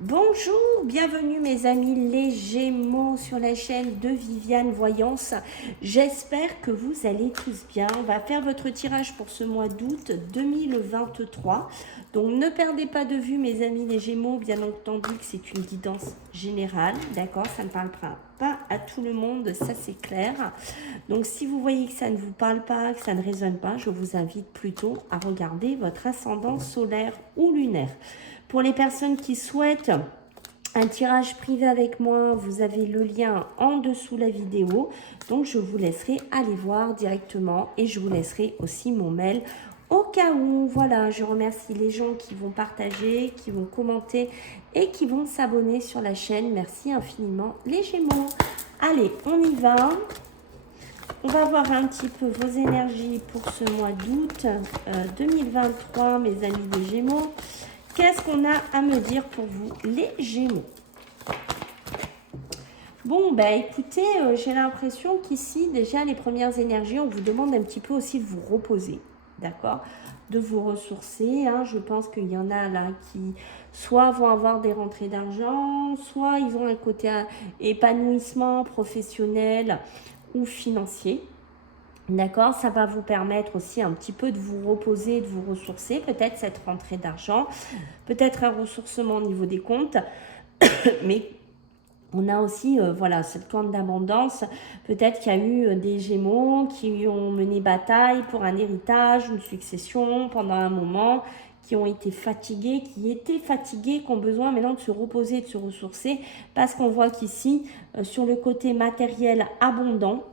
Bonjour, bienvenue mes amis les Gémeaux sur la chaîne de Viviane Voyance. J'espère que vous allez tous bien. On va faire votre tirage pour ce mois d'août 2023. Donc ne perdez pas de vue mes amis les Gémeaux, bien entendu que c'est une guidance générale, d'accord? Ça ne parle pas à tout le monde, ça c'est clair. Donc si vous voyez que ça ne vous parle pas, que ça ne résonne pas, je vous invite plutôt à regarder votre ascendant solaire ou lunaire. Pour les personnes qui souhaitent un tirage privé avec moi, vous avez le lien en dessous la vidéo. Donc, je vous laisserai aller voir directement et je vous laisserai aussi mon mail au cas où. Voilà, je remercie les gens qui vont partager, qui vont commenter et qui vont s'abonner sur la chaîne. Merci infiniment les Gémeaux. Allez, on y va. On va voir un petit peu vos énergies pour ce mois d'août 2023, mes amis des Gémeaux. Qu'est-ce qu'on a à me dire pour vous, les Gémeaux? Bon, ben écoutez, j'ai l'impression qu'ici, déjà, les premières énergies, on vous demande un petit peu aussi de vous reposer, d'accord? De vous ressourcer. Hein. Je pense qu'il y en a là qui, soit vont avoir des rentrées d'argent, soit ils ont un côté épanouissement professionnel ou financier. D'accord, ça va vous permettre aussi un petit peu de vous reposer, de vous ressourcer, peut-être cette rentrée d'argent, peut-être un ressourcement au niveau des comptes, mais on a aussi voilà, cette corne d'abondance. Peut-être qu'il y a eu des Gémeaux qui ont mené bataille pour un héritage, une succession pendant un moment, qui ont été fatigués, qui ont besoin maintenant de se reposer, de se ressourcer, parce qu'on voit qu'ici, sur le côté matériel abondant,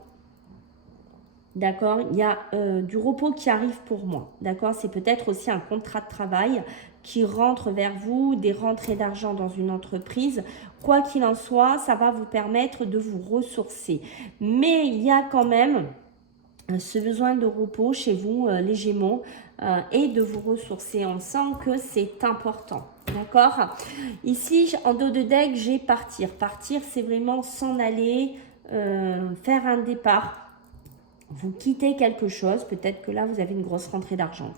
d'accord, il y a du repos qui arrive pour moi, d'accord, c'est peut-être aussi un contrat de travail qui rentre vers vous, des rentrées d'argent dans une entreprise. Quoi qu'il en soit, ça va vous permettre de vous ressourcer. Mais il y a quand même ce besoin de repos chez vous, les Gémeaux, et de vous ressourcer. On sent que c'est important. D'accord. Ici, en dos de deck, j'ai partir. Partir, c'est vraiment s'en aller, faire un départ. Vous quittez quelque chose, peut-être que là, vous avez une grosse rentrée d'argent.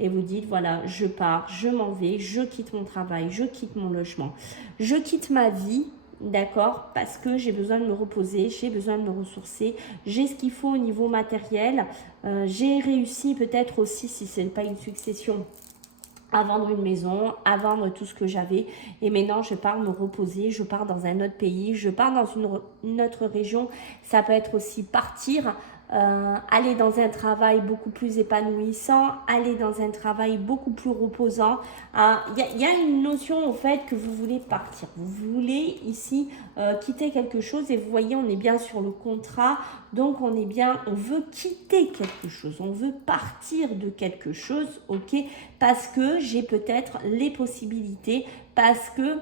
Et vous dites, voilà, je pars, je m'en vais, je quitte mon travail, je quitte mon logement, je quitte ma vie, d'accord, parce que j'ai besoin de me reposer, j'ai besoin de me ressourcer, j'ai ce qu'il faut au niveau matériel, j'ai réussi peut-être aussi, si ce n'est pas une succession, à vendre une maison, à vendre tout ce que j'avais. Et maintenant, je pars me reposer, je pars dans un autre pays, je pars dans une autre région. Ça peut être aussi partir, aller dans un travail beaucoup plus épanouissant, aller dans un travail beaucoup plus reposant. Il y a une notion au fait que vous voulez partir. Vous voulez ici quitter quelque chose et vous voyez, on est bien sur le contrat. Donc, on est bien, on veut quitter quelque chose, on veut partir de quelque chose, ok? Parce que j'ai peut-être les possibilités, parce que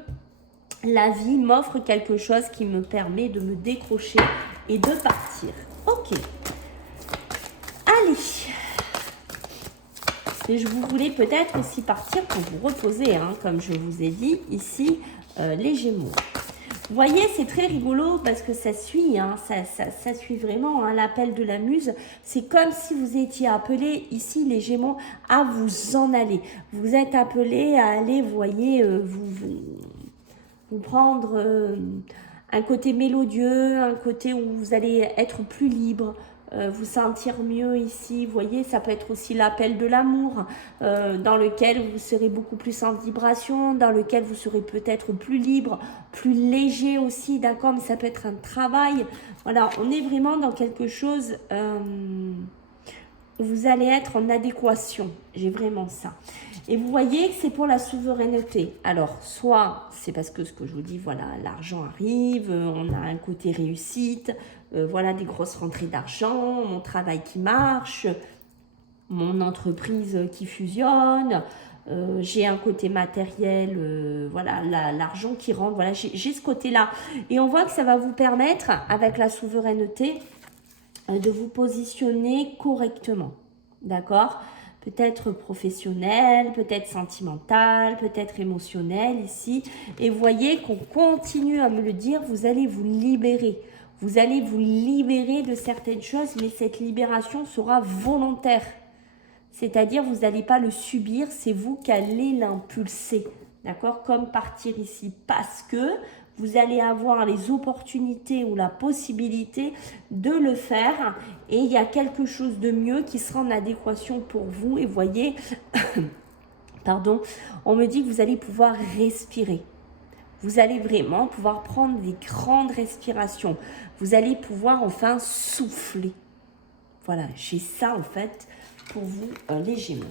la vie m'offre quelque chose qui me permet de me décrocher et de partir. Ok. Allez. Et je vous voulais peut-être aussi partir pour vous reposer, hein, comme je vous ai dit ici, les Gémeaux. Vous voyez, c'est très rigolo parce que ça suit, hein, ça suit vraiment hein, l'appel de la muse. C'est comme si vous étiez appelé ici, les Gémeaux, à vous en aller. Vous êtes appelé à aller, vous voyez, vous prendre un côté mélodieux, un côté où vous allez être plus libre, vous sentir mieux ici. Vous voyez, ça peut être aussi l'appel de l'amour, dans lequel vous serez beaucoup plus en vibration, dans lequel vous serez peut-être plus libre, plus léger aussi, d'accord, mais ça peut être un travail. Voilà, on est vraiment dans quelque chose où vous allez être en adéquation. J'ai vraiment ça. Et vous voyez que c'est pour la souveraineté. Alors, soit c'est parce que ce que je vous dis, voilà, l'argent arrive, on a un côté réussite, voilà, des grosses rentrées d'argent, mon travail qui marche, mon entreprise qui fusionne, j'ai un côté matériel, voilà, l'argent qui rentre, voilà, j'ai ce côté-là. Et on voit que ça va vous permettre, avec la souveraineté, de vous positionner correctement, d'accord? Peut-être professionnel, peut-être sentimental, peut-être émotionnel ici. Et vous voyez qu'on continue à me le dire, vous allez vous libérer. Vous allez vous libérer de certaines choses, mais cette libération sera volontaire. C'est-à-dire, vous n'allez pas le subir, c'est vous qui allez l'impulser. D'accord? Comme partir ici parce que vous allez avoir les opportunités ou la possibilité de le faire et il y a quelque chose de mieux qui sera en adéquation pour vous. Et voyez, pardon, on me dit que vous allez pouvoir respirer. Vous allez vraiment pouvoir prendre des grandes respirations. Vous allez pouvoir enfin souffler. Voilà, j'ai ça en fait pour vous, les Gémeaux.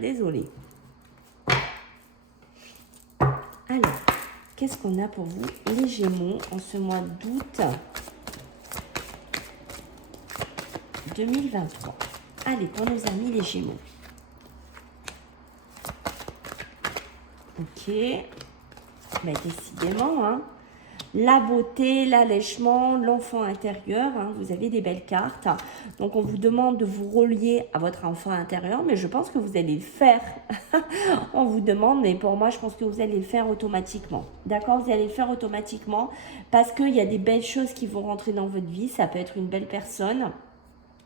Désolée. Alors, qu'est-ce qu'on a pour vous, les Gémeaux, en ce mois d'août 2023? Allez, pour nos amis, les Gémeaux. Ok. Mais décidément, hein. La beauté, l'allègement, l'enfant intérieur, hein, vous avez des belles cartes. Donc, on vous demande de vous relier à votre enfant intérieur, mais je pense que vous allez le faire. On vous demande, mais pour moi, je pense que vous allez le faire automatiquement. D'accord? Vous allez le faire automatiquement parce qu'il y a des belles choses qui vont rentrer dans votre vie. Ça peut être une belle personne,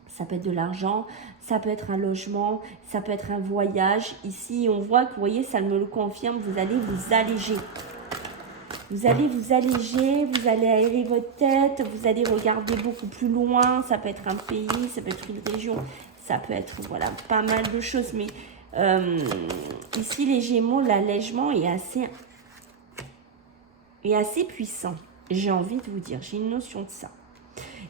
ça peut être de l'argent, ça peut être un logement, ça peut être un voyage. Ici, on voit que, vous voyez, ça me le confirme, vous allez vous alléger. Vous allez vous alléger, vous allez aérer votre tête, vous allez regarder beaucoup plus loin. Ça peut être un pays, ça peut être une région, ça peut être, voilà, pas mal de choses. Mais ici, les Gémeaux, l'allègement est assez puissant. J'ai envie de vous dire, j'ai une notion de ça.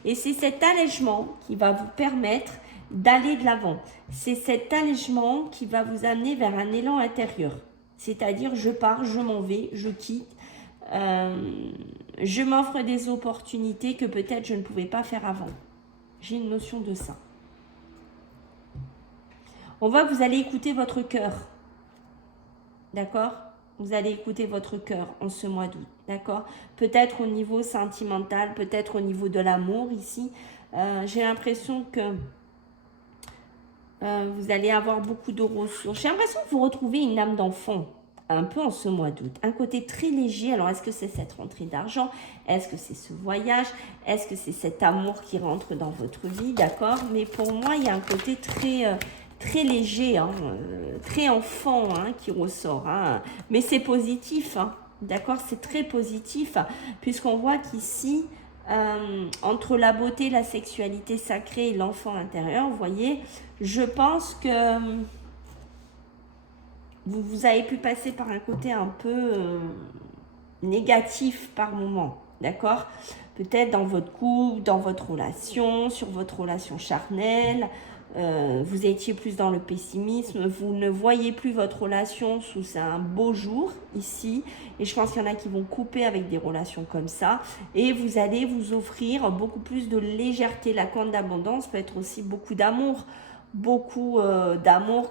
Et c'est cet allègement qui va vous permettre d'aller de l'avant. C'est cet allègement qui va vous amener vers un élan intérieur. C'est-à-dire, je pars, je m'en vais, je quitte. Je m'offre des opportunités que peut-être je ne pouvais pas faire avant. J'ai une notion de ça. On voit que vous allez écouter votre cœur. D'accord? Vous allez écouter votre cœur en ce mois d'août. D'accord? Peut-être au niveau sentimental, peut-être au niveau de l'amour ici. J'ai l'impression que vous allez avoir beaucoup de ressources. J'ai l'impression que vous retrouvez une âme d'enfant. Un peu en ce mois d'août. Un côté très léger. Alors, est-ce que c'est cette rentrée d'argent? Est-ce que c'est ce voyage? Est-ce que c'est cet amour qui rentre dans votre vie? D'accord? Mais pour moi, il y a un côté très léger, hein, très enfant hein, qui ressort. Hein. Mais c'est positif. Hein, d'accord? C'est très positif puisqu'on voit qu'ici, entre la beauté, la sexualité sacrée et l'enfant intérieur, vous voyez, je pense que vous avez pu passer par un côté un peu négatif par moment, d'accord? Peut-être dans votre couple, dans votre relation, sur votre relation charnelle, vous étiez plus dans le pessimisme, vous ne voyez plus votre relation sous un beau jour ici, et je pense qu'il y en a qui vont couper avec des relations comme ça, et vous allez vous offrir beaucoup plus de légèreté. La corne d'abondance peut être aussi beaucoup d'amour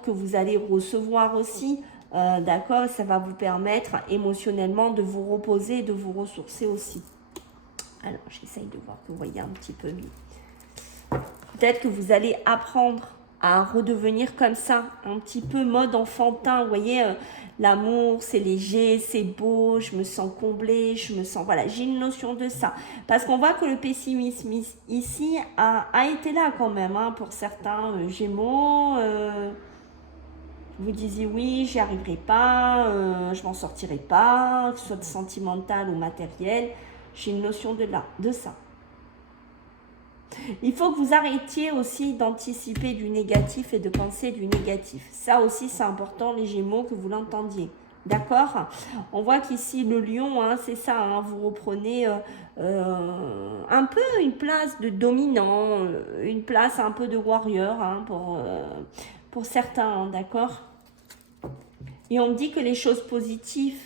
que vous allez recevoir aussi, d'accord, ça va vous permettre émotionnellement de vous reposer et de vous ressourcer aussi. Alors, j'essaye de voir que vous voyez un petit peu mieux. Peut-être que vous allez apprendre à redevenir comme ça, un petit peu mode enfantin, vous voyez, l'amour, c'est léger, c'est beau, je me sens comblée, je me sens, voilà, j'ai une notion de ça. Parce qu'on voit que le pessimisme ici a été là quand même, hein, pour certains Gémeaux, vous disiez oui, j'y arriverai pas, je m'en sortirai pas, que ce soit sentimental ou matériel, j'ai une notion de ça. Il faut que vous arrêtiez aussi d'anticiper du négatif et de penser du négatif. Ça aussi, c'est important, les Gémeaux, que vous l'entendiez. D'accord? On voit qu'ici, le lion, hein, c'est ça, hein, vous reprenez un peu une place de dominant, une place un peu de warrior hein, pour certains, hein, d'accord? Et on me dit que les choses positives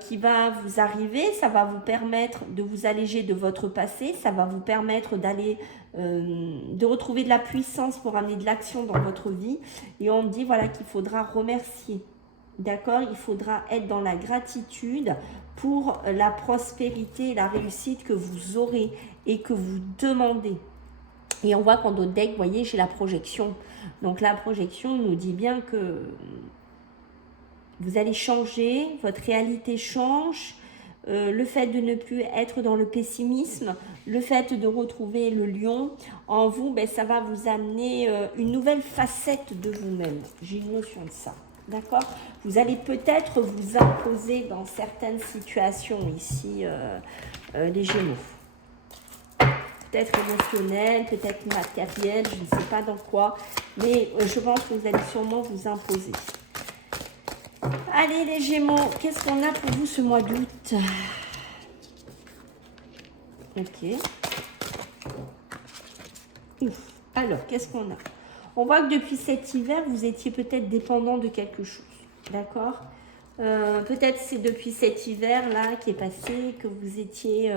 qui va vous arriver, ça va vous permettre de vous alléger de votre passé, ça va vous permettre d'aller, de retrouver de la puissance pour amener de l'action dans votre vie. Et on me dit voilà qu'il faudra remercier, d'accord? Il faudra être dans la gratitude pour la prospérité et la réussite que vous aurez et que vous demandez. Et on voit qu'en d'autres decks, vous voyez, j'ai la projection. Donc la projection nous dit bien que vous allez changer, votre réalité change, le fait de ne plus être dans le pessimisme, le fait de retrouver le lion en vous, ben, ça va vous amener une nouvelle facette de vous-même. J'ai une notion de ça, d'accord? Vous allez peut-être vous imposer dans certaines situations ici, les Gémeaux. Peut-être émotionnel, peut-être matériel, je ne sais pas dans quoi, mais je pense que vous allez sûrement vous imposer. Allez les Gémeaux, qu'est-ce qu'on a pour vous ce mois d'août? Ok. Ouf. Alors, qu'est-ce qu'on a? On voit que depuis cet hiver, vous étiez peut-être dépendant de quelque chose, d'accord? Peut-être c'est depuis cet hiver-là qui est passé que vous étiez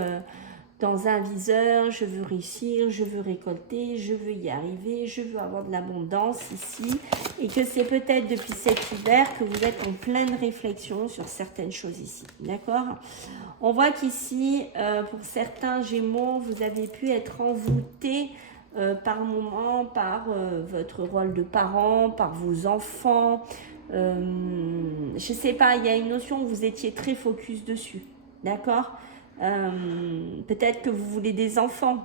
dans un viseur, je veux réussir, je veux récolter, je veux y arriver, je veux avoir de l'abondance ici. Et que c'est peut-être depuis cet hiver que vous êtes en pleine réflexion sur certaines choses ici, d'accord? On voit qu'ici, pour certains Gémeaux, vous avez pu être envoûtés par moment, par votre rôle de parent, par vos enfants. Je ne sais pas, il y a une notion où vous étiez très focus dessus, d'accord? Peut-être que vous voulez des enfants.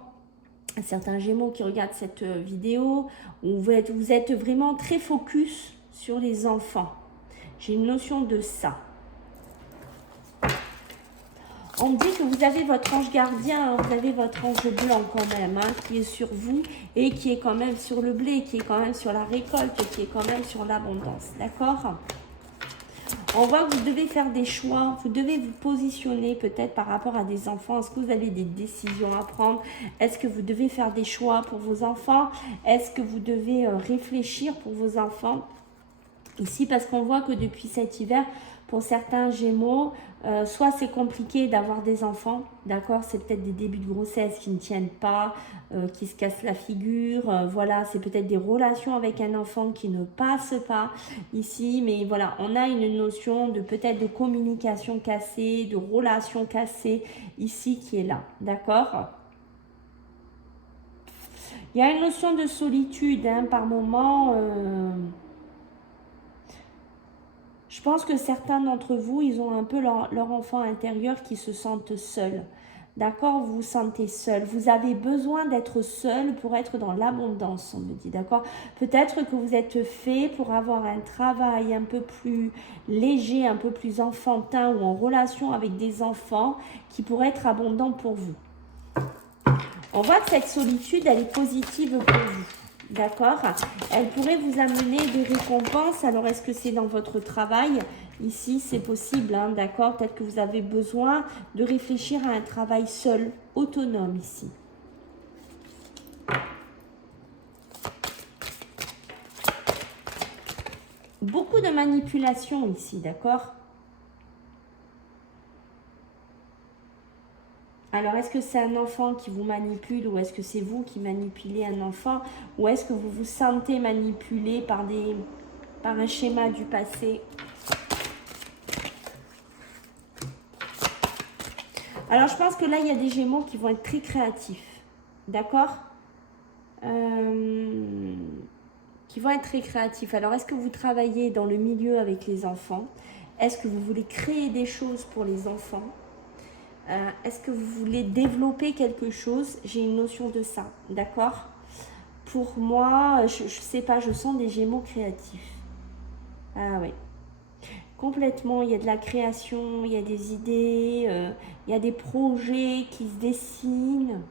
Certains Gémeaux qui regardent cette vidéo, où vous êtes vraiment très focus sur les enfants. J'ai une notion de ça. On me dit que vous avez votre ange gardien, vous avez votre ange blanc quand même, qui est sur vous et qui est quand même sur le blé, qui est quand même sur la récolte, qui est quand même sur l'abondance, d'accord? On voit que vous devez faire des choix, vous devez vous positionner peut-être par rapport à des enfants. Est-ce que vous avez des décisions à prendre? Est-ce que vous devez faire des choix pour vos enfants? Est-ce que vous devez réfléchir pour vos enfants? Ici, parce qu'on voit que depuis cet hiver, pour certains Gémeaux, soit c'est compliqué d'avoir des enfants, d'accord, c'est peut-être des débuts de grossesse qui ne tiennent pas, qui se cassent la figure, voilà, c'est peut-être des relations avec un enfant qui ne passent pas ici, mais voilà, on a une notion de peut-être de communication cassée, de relations cassées ici qui est là, d'accord? Il y a une notion de solitude, par moment. Je pense que certains d'entre vous, ils ont un peu leur enfant intérieur qui se sentent seuls. D'accord? Vous vous sentez seul. Vous avez besoin d'être seul pour être dans l'abondance, on me dit. D'accord? Peut-être que vous êtes fait pour avoir un travail un peu plus léger, un peu plus enfantin ou en relation avec des enfants qui pourraient être abondants pour vous. On voit que cette solitude, elle est positive pour vous. D'accord? Elle pourrait vous amener des récompenses. Alors, est-ce que c'est dans votre travail? Ici, c'est possible, d'accord? Peut-être que vous avez besoin de réfléchir à un travail seul, autonome ici. Beaucoup de manipulation ici, d'accord? Alors, est-ce que c'est un enfant qui vous manipule ou est-ce que c'est vous qui manipulez un enfant? Ou est-ce que vous vous sentez manipulé par un schéma du passé? Alors, je pense que là, il y a des Gémeaux qui vont être très créatifs. D'accord? Qui vont être très créatifs. Alors, est-ce que vous travaillez dans le milieu avec les enfants? Est-ce que vous voulez créer des choses pour les enfants? Est-ce que vous voulez développer quelque chose? J'ai une notion de ça, d'accord? Pour moi, je ne sais pas, je sens des Gémeaux créatifs. Ah oui. Complètement, il y a de la création, il y a des idées, il y a des projets qui se dessinent.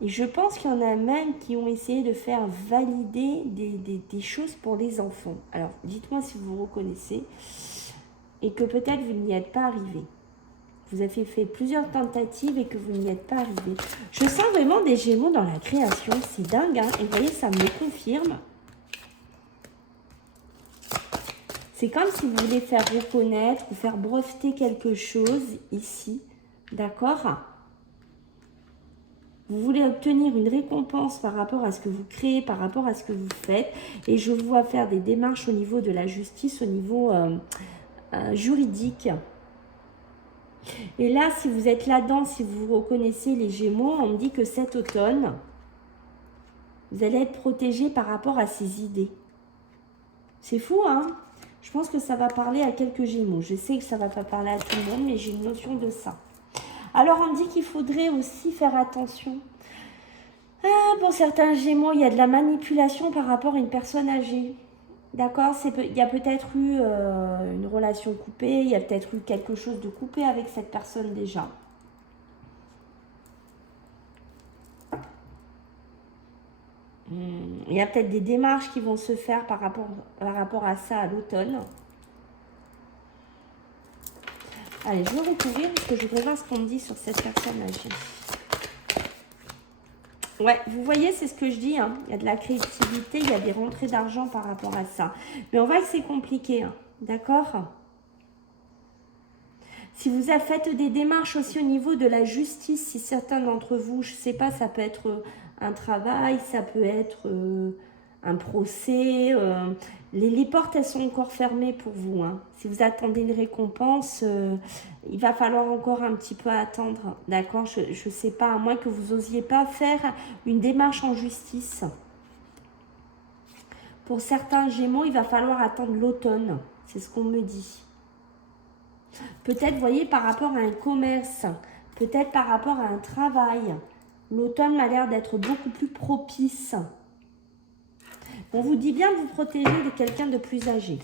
Et je pense qu'il y en a même qui ont essayé de faire valider des choses pour les enfants. Alors, dites-moi si vous vous reconnaissez. Et que peut-être vous n'y êtes pas arrivé. Vous avez fait plusieurs tentatives et que vous n'y êtes pas arrivé. Je sens vraiment des Gémeaux dans la création. C'est dingue, hein? Et vous voyez, ça me confirme. C'est comme si vous voulez faire reconnaître ou faire breveter quelque chose ici. D'accord? Vous voulez obtenir une récompense par rapport à ce que vous créez, par rapport à ce que vous faites. Et je vous vois faire des démarches au niveau de la justice, au niveau juridique. Et là, si vous êtes là-dedans, si vous reconnaissez les Gémeaux, on me dit que cet automne, vous allez être protégé par rapport à ces idées. C'est fou, hein? Je pense que ça va parler à quelques Gémeaux. Je sais que ça ne va pas parler à tout le monde, mais j'ai une notion de ça. Alors, on me dit qu'il faudrait aussi faire attention. Pour certains Gémeaux, il y a de la manipulation par rapport à une personne âgée. D'accord, il y a peut-être eu une relation coupée, il y a peut-être eu quelque chose de coupé avec cette personne déjà. Il y a peut-être des démarches qui vont se faire par rapport à ça à l'automne. Allez, je vais recouvrir parce que je voudrais voir ce qu'on me dit sur cette personne âgée. Ouais, vous voyez, c'est ce que je dis. Hein. Il y a de la créativité, il y a des rentrées d'argent par rapport à ça. Mais on voit que c'est compliqué. Hein. D'accord ? Si vous faites des démarches aussi au niveau de la justice, si certains d'entre vous, je ne sais pas, ça peut être un travail, ça peut être un procès. Les portes, elles sont encore fermées pour vous. Hein. Si vous attendez une récompense, il va falloir encore un petit peu attendre. D'accord ? Je ne sais pas, à moins que vous n'osiez pas faire une démarche en justice. Pour certains Gémeaux, il va falloir attendre l'automne. C'est ce qu'on me dit. Peut-être, vous voyez, par rapport à un commerce, peut-être par rapport à un travail. L'automne m'a l'air d'être beaucoup plus propice. On vous dit bien de vous protéger de quelqu'un de plus âgé.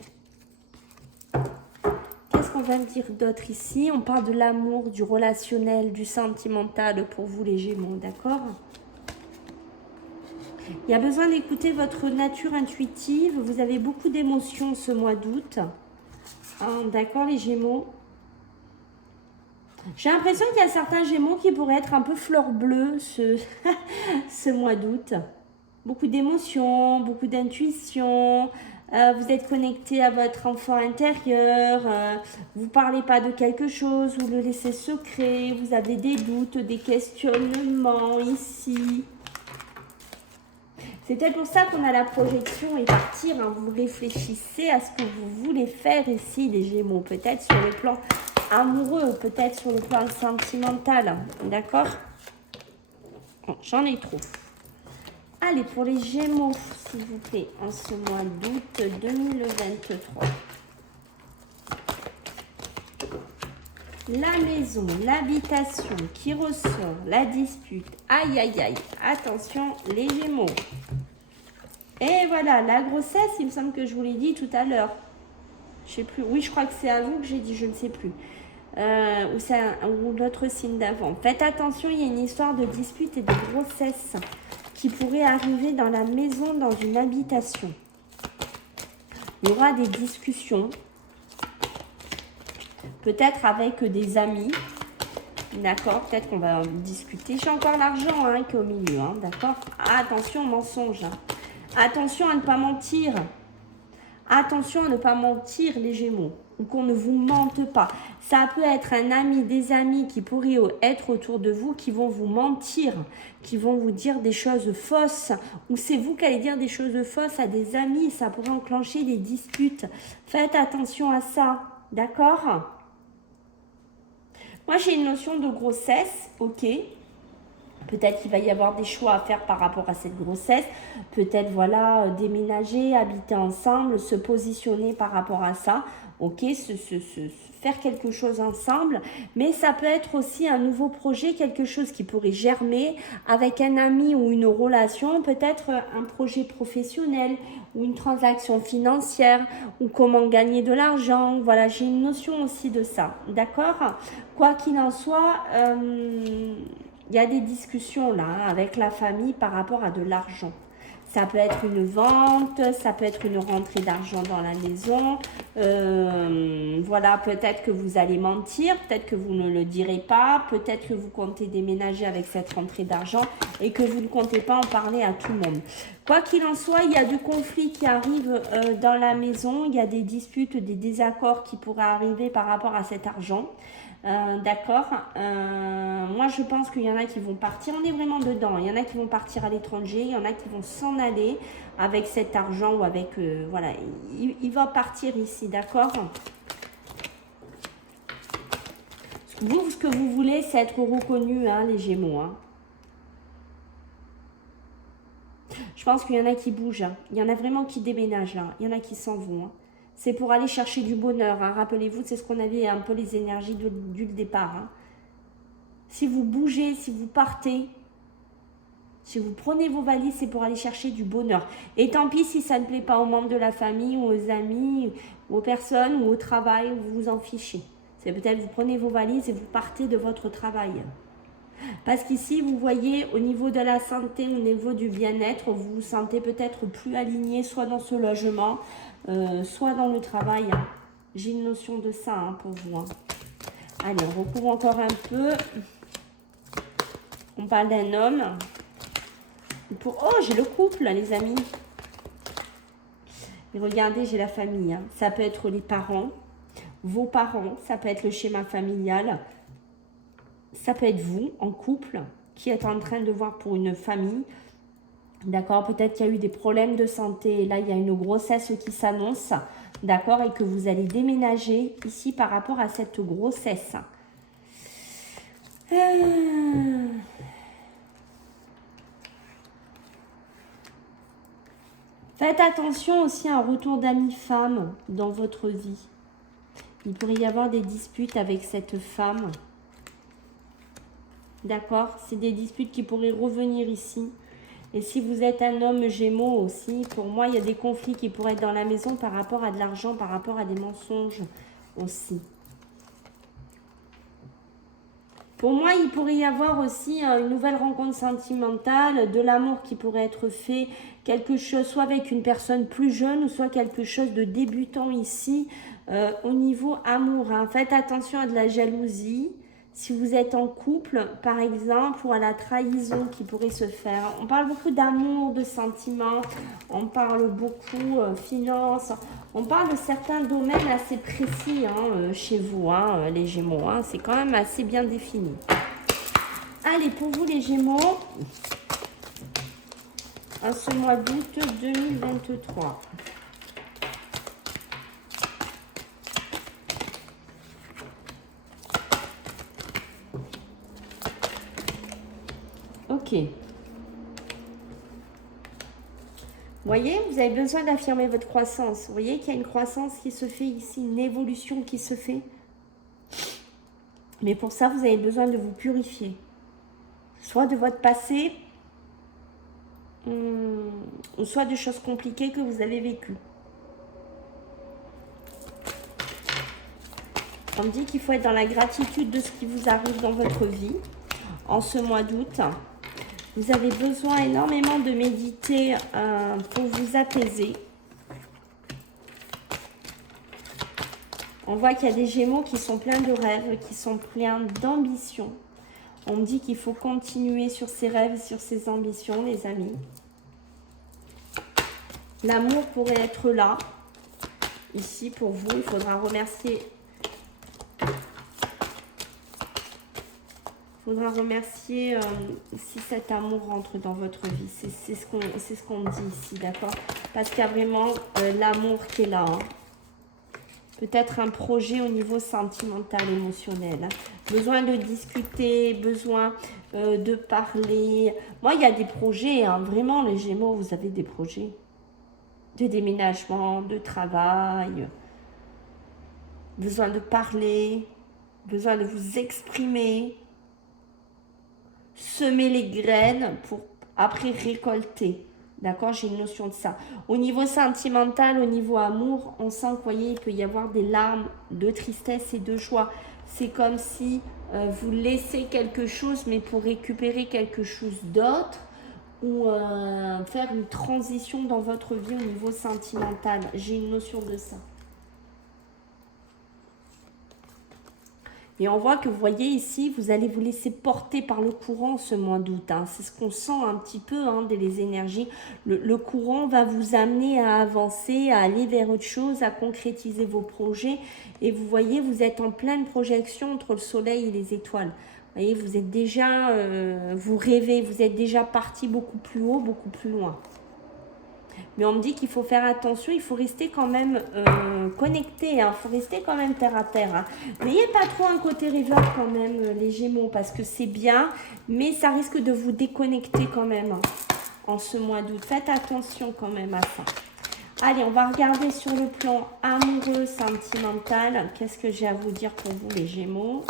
Qu'est-ce qu'on va me dire d'autre ici? On parle de l'amour, du relationnel, du sentimental pour vous les Gémeaux, d'accord? Il y a besoin d'écouter votre nature intuitive. Vous avez beaucoup d'émotions ce mois d'août. D'accord les Gémeaux? J'ai l'impression qu'il y a certains Gémeaux qui pourraient être un peu fleur bleue ce mois d'août. Beaucoup d'émotions, beaucoup d'intuition. Vous êtes connecté à votre enfant intérieur. Vous ne parlez pas de quelque chose, vous le laissez secret. Vous avez des doutes, des questionnements ici. C'est peut-être pour ça qu'on a la projection et partir. Hein. Vous réfléchissez à ce que vous voulez faire ici, les Gémeaux. Peut-être sur le plan amoureux, peut-être sur le plan sentimental. D'accord? Bon, j'en ai trop. Allez, pour les Gémeaux, s'il vous plaît, en ce mois d'août 2023. La maison, l'habitation qui ressort, la dispute. Aïe, aïe, aïe. Attention, les Gémeaux. Et voilà, la grossesse, il me semble que je vous l'ai dit tout à l'heure. Je sais plus. Oui, je crois que c'est à vous que j'ai dit, je ne sais plus. Ou l'autre signe d'avant. Faites attention, il y a une histoire de dispute et de grossesse qui pourrait arriver dans la maison, dans une habitation. Il y aura des discussions. Peut-être avec des amis. D'accord, peut-être qu'on va discuter. J'ai encore l'argent hein, qui est au milieu. Hein, d'accord. Attention, mensonge. Attention à ne pas mentir. Attention à ne pas mentir les Gémeaux. Ou qu'on ne vous mente pas. Ça peut être un ami, des amis qui pourraient être autour de vous, qui vont vous mentir, qui vont vous dire des choses fausses, ou c'est vous qui allez dire des choses fausses à des amis, ça pourrait enclencher des disputes. Faites attention à ça, d'accord? Moi, j'ai une notion de grossesse, ok. Peut-être qu'il va y avoir des choix à faire par rapport à cette grossesse. Peut-être, voilà, déménager, habiter ensemble, se positionner par rapport à ça. Ok, faire quelque chose ensemble. Mais ça peut être aussi un nouveau projet, quelque chose qui pourrait germer avec un ami ou une relation. Peut-être un projet professionnel ou une transaction financière ou comment gagner de l'argent. Voilà, j'ai une notion aussi de ça. D'accord? Quoi qu'il en soit... il y a des discussions là avec la famille par rapport à de l'argent. Ça peut être une vente, ça peut être une rentrée d'argent dans la maison. Voilà, peut-être que vous allez mentir, peut-être que vous ne le direz pas, peut-être que vous comptez déménager avec cette rentrée d'argent et que vous ne comptez pas en parler à tout le monde. Quoi qu'il en soit, il y a du conflit qui arrive dans la maison, il y a des disputes, des désaccords qui pourraient arriver par rapport à cet argent. D'accord. Moi, je pense qu'il y en a qui vont partir. On est vraiment dedans. Il y en a qui vont partir à l'étranger. Il y en a qui vont s'en aller avec cet argent ou avec... voilà, il va partir ici, d'accord. Vous, ce que vous voulez, c'est être reconnu, hein, les Gémeaux. Hein. Je pense qu'il y en a qui bougent. Hein. Il y en a vraiment qui déménagent. Là. Il y en a qui s'en vont. Hein. C'est pour aller chercher du bonheur. Hein. Rappelez-vous, c'est ce qu'on avait un peu les énergies du départ. Hein. Si vous bougez, si vous partez, Si vous prenez vos valises, c'est pour aller chercher du bonheur. Et tant pis si ça ne plaît pas aux membres de la famille, ou aux amis, ou aux personnes, ou au travail, vous vous en fichez. C'est peut-être vous prenez vos valises et vous partez de votre travail. Parce qu'ici, vous voyez, au niveau de la santé, au niveau du bien-être, vous vous sentez peut-être plus aligné, soit dans ce logement, soit dans le travail. J'ai une notion de ça pour vous. Allez, on recouvre encore un peu. On parle d'un homme. Oh, j'ai le couple, les amis. Et regardez, j'ai la famille. Ça peut être les parents, vos parents, ça peut être le schéma familial. Ça peut être vous, en couple, qui êtes en train de voir pour une famille. D'accord, peut-être qu'il y a eu des problèmes de santé. Et là, il y a une grossesse qui s'annonce. D'accord, et que vous allez déménager ici par rapport à cette grossesse. Faites attention aussi à un retour d'amis femmes dans votre vie. Il pourrait y avoir des disputes avec cette femme. D'accord? C'est des disputes qui pourraient revenir ici. Et si vous êtes un homme Gémeaux aussi, pour moi, il y a des conflits qui pourraient être dans la maison par rapport à de l'argent, par rapport à des mensonges aussi. Pour moi, il pourrait y avoir aussi une nouvelle rencontre sentimentale, de l'amour qui pourrait être fait, quelque chose soit avec une personne plus jeune ou soit quelque chose de débutant ici au niveau amour. Faites attention à de la jalousie. Si vous êtes en couple, par exemple, ou à la trahison qui pourrait se faire. On parle beaucoup d'amour, de sentiments, on parle beaucoup finances, on parle de certains domaines assez précis chez vous, les Gémeaux. C'est quand même assez bien défini. Allez, pour vous les Gémeaux, en ce mois d'août 2023. Ok. Vous voyez, vous avez besoin d'affirmer votre croissance. Vous voyez qu'il y a une croissance qui se fait ici, une évolution qui se fait. Mais pour ça, vous avez besoin de vous purifier. Soit de votre passé, ou soit de choses compliquées que vous avez vécues. On me dit qu'il faut être dans la gratitude de ce qui vous arrive dans votre vie en ce mois d'août. Vous avez besoin énormément de méditer pour vous apaiser. On voit qu'il y a des Gémeaux qui sont pleins de rêves, qui sont pleins d'ambition. On me dit qu'il faut continuer sur ses rêves, sur ses ambitions, les amis. L'amour pourrait être là, ici pour vous. Il faudra remercier. Il faudra remercier si cet amour rentre dans votre vie. C'est ce qu'on dit ici, d'accord? Parce qu'il y a vraiment l'amour qui est là. Peut-être un projet au niveau sentimental, émotionnel. Besoin de discuter, besoin de parler. Moi, il y a des projets, vraiment, les Gémeaux, vous avez des projets. De déménagement, de travail. Besoin de parler. Besoin de vous exprimer. Semer les graines pour après récolter. D'accord, j'ai une notion de ça. Au niveau sentimental, au niveau amour, on sent que, vous voyez, il peut y avoir des larmes de tristesse et de joie. C'est comme si vous laissez quelque chose, mais pour récupérer quelque chose d'autre ou faire une transition dans votre vie au niveau sentimental. J'ai une notion de ça. Et on voit que, vous voyez ici, vous allez vous laisser porter par le courant ce mois d'août. C'est ce qu'on sent un petit peu les énergies. Le courant va vous amener à avancer, à aller vers autre chose, à concrétiser vos projets. Et vous voyez, vous êtes en pleine projection entre le soleil et les étoiles. Vous voyez, vous êtes déjà, vous rêvez, vous êtes déjà parti beaucoup plus haut, beaucoup plus loin. Mais on me dit qu'il faut faire attention, il faut rester quand même connecté, il faut rester quand même terre à terre. N'ayez pas trop un côté rêveur quand même, les Gémeaux, parce que c'est bien, mais ça risque de vous déconnecter quand même en ce mois d'août. Faites attention quand même à ça. Allez, on va regarder sur le plan amoureux, sentimental. Qu'est-ce que j'ai à vous dire pour vous, les Gémeaux?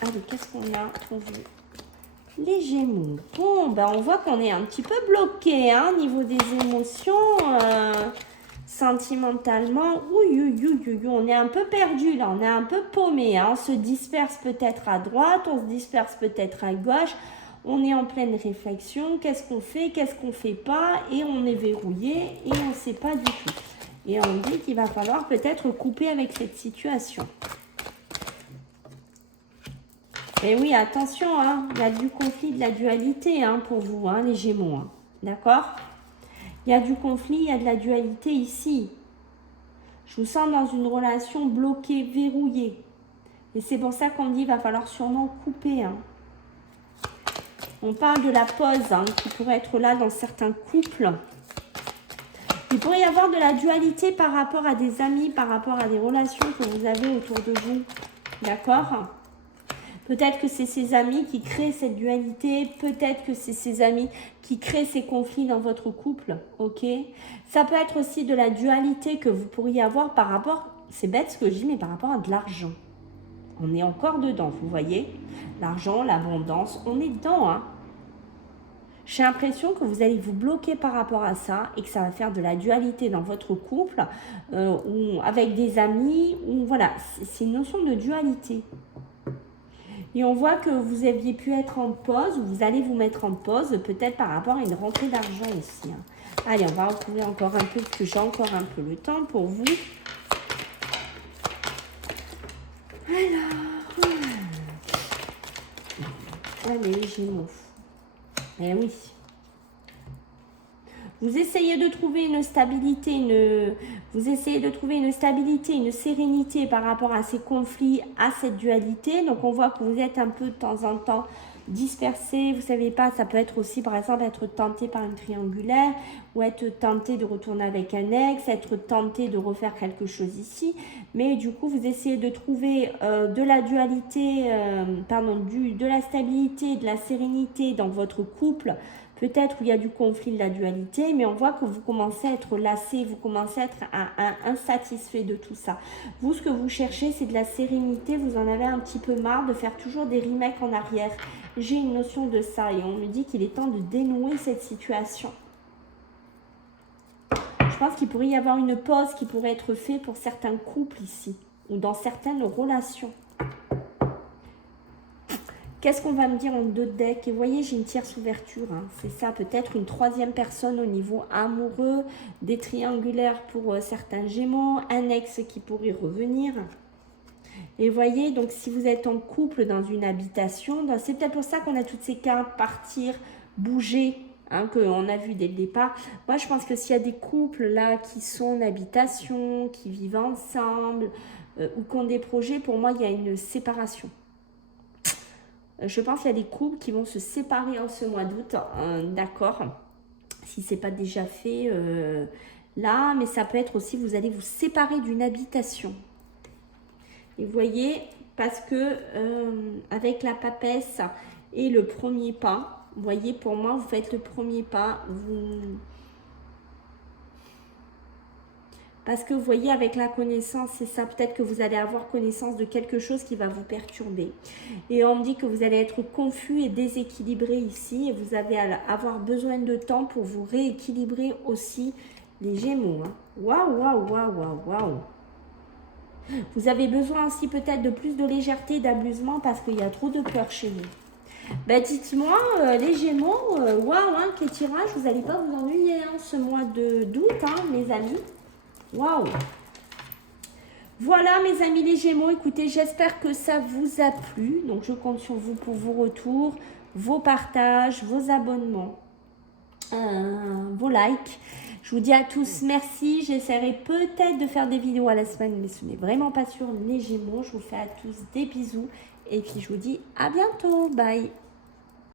Allez, qu'est-ce qu'on a pour vous? Les Gémeaux. Bon, ben on voit qu'on est un petit peu bloqué hein, au niveau des émotions. Sentimentalement, on est un peu perdu là, on est un peu paumé. Hein. On se disperse peut-être à droite, on se disperse peut-être à gauche. On est en pleine réflexion. Qu'est-ce qu'on fait pas? Et on est verrouillé et on ne sait pas du tout. Et on dit qu'il va falloir peut-être couper avec cette situation. Et oui, attention, hein, il y a du conflit, de la dualité hein, pour vous, hein, les Gémeaux. Hein. D'accord? Il y a du conflit, il y a de la dualité ici. Je vous sens dans une relation bloquée, verrouillée. Et c'est pour ça qu'on dit qu'il va falloir sûrement couper. Hein. On parle de la pause hein, qui pourrait être là dans certains couples. Il pourrait y avoir de la dualité par rapport à des amis, par rapport à des relations que vous avez autour de vous. D'accord? Peut-être que c'est ces amis qui créent cette dualité. Peut-être que c'est ces amis qui créent ces conflits dans votre couple. Ok? Ça peut être aussi de la dualité que vous pourriez avoir par rapport, c'est bête ce que je dis, mais par rapport à de l'argent. On est encore dedans, vous voyez? L'argent, l'abondance, on est dedans. Hein? J'ai l'impression que vous allez vous bloquer par rapport à ça et que ça va faire de la dualité dans votre couple ou avec des amis. Ou voilà, c'est une notion de dualité. Et on voit que vous aviez pu être en pause, ou vous allez vous mettre en pause, peut-être par rapport à une rentrée d'argent ici. Hein. Allez, on va recouvrir encore un peu, parce que j'ai encore un peu le temps pour vous. Alors, allez, les Gémeaux. Eh oui. Vous essayez de trouver une stabilité, une sérénité par rapport à ces conflits, à cette dualité. Donc, on voit que vous êtes un peu de temps en temps dispersé. Vous ne savez pas, ça peut être aussi, par exemple, être tenté par une triangulaire ou être tenté de retourner avec un ex, être tenté de refaire quelque chose ici. Mais du coup, vous essayez de trouver de la dualité, de la stabilité, de la sérénité dans votre couple. Peut-être où il y a du conflit, de la dualité, mais on voit que vous commencez à être lassé, vous commencez à être insatisfait de tout ça. Vous, ce que vous cherchez, c'est de la sérénité, vous en avez un petit peu marre de faire toujours des remakes en arrière. J'ai une notion de ça et on me dit qu'il est temps de dénouer cette situation. Je pense qu'il pourrait y avoir une pause qui pourrait être faite pour certains couples ici, ou dans certaines relations. Qu'est-ce qu'on va me dire en deux decks? Et vous voyez, j'ai une tierce ouverture. Hein. C'est ça, peut-être une troisième personne au niveau amoureux, des triangulaires pour certains Gémeaux, un ex qui pourrait revenir. Et vous voyez, donc si vous êtes en couple dans une habitation, c'est peut-être pour ça qu'on a toutes ces cartes, partir, bouger, hein, qu'on a vu dès le départ. Moi, je pense que s'il y a des couples là qui sont en habitation, qui vivent ensemble, ou qui ont des projets, pour moi, il y a une séparation. Je pense qu'il y a des couples qui vont se séparer en ce mois d'août, d'accord, si ce n'est pas déjà fait là, mais ça peut être aussi, vous allez vous séparer d'une habitation. Et vous voyez, parce que avec la papesse et le premier pas, vous voyez, pour moi, vous faites le premier pas, parce que vous voyez, avec la connaissance, c'est ça, peut-être que vous allez avoir connaissance de quelque chose qui va vous perturber. Et on me dit que vous allez être confus et déséquilibré ici, et vous allez avoir besoin de temps pour vous rééquilibrer aussi, les Gémeaux. Hein. Waouh, waouh, waouh, waouh, waouh. Vous avez besoin aussi peut-être de plus de légèreté, d'abusement, parce qu'il y a trop de peur chez vous. Ben, dites-moi, les Gémeaux, waouh, hein, quel tirage, vous n'allez pas vous ennuyer hein, ce mois d'août, hein, mes amis. Waouh! Voilà mes amis les Gémeaux, écoutez, j'espère que ça vous a plu. Donc je compte sur vous pour vos retours, vos partages, vos abonnements, vos likes. Je vous dis à tous merci. J'essaierai peut-être de faire des vidéos à la semaine, mais ce n'est vraiment pas sûr les Gémeaux. Je vous fais à tous des bisous et puis je vous dis à bientôt. Bye!